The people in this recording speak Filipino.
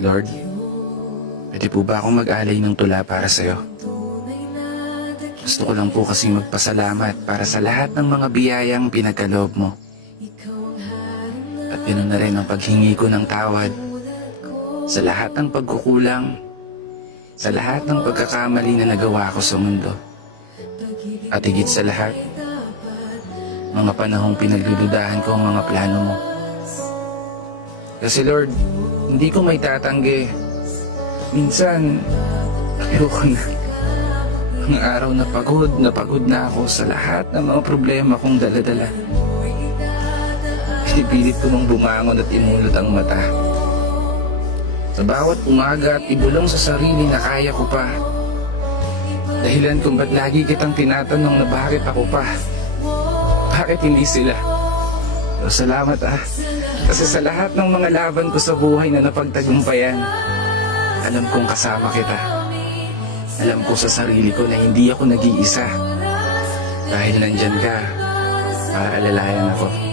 Lord, pwede po ba akong mag-alay ng tula para sa'yo? Gusto ko lang po kasi magpasalamat para sa lahat ng mga biyayang pinagkaloob mo. At yun na rin ang paghingi ko ng tawad sa lahat ng pagkukulang, sa lahat ng pagkakamali na nagawa ko sa mundo. At higit sa lahat, mga panahong pinagdududahan ko ang mga plano mo. Kasi Lord, hindi ko may tatanggi. Minsan, ayoko na. Ang araw na pagod na ako sa lahat ng mga problema kong daladala. Pinipilit ko mong bumangon at imulot ang mata. Sa bawat umaga at ibulong sa sarili na kaya ko pa. Dahilan kung ba't lagi kitang tinatanong na bakit ako pa. Bakit hindi sila? Pero salamat kasi sa lahat ng mga laban ko sa buhay na napagtagumpayan, alam kong kasama kita. Alam ko sa sarili ko na hindi ako nag-iisa. Dahil nandyan ka para alalayan ako.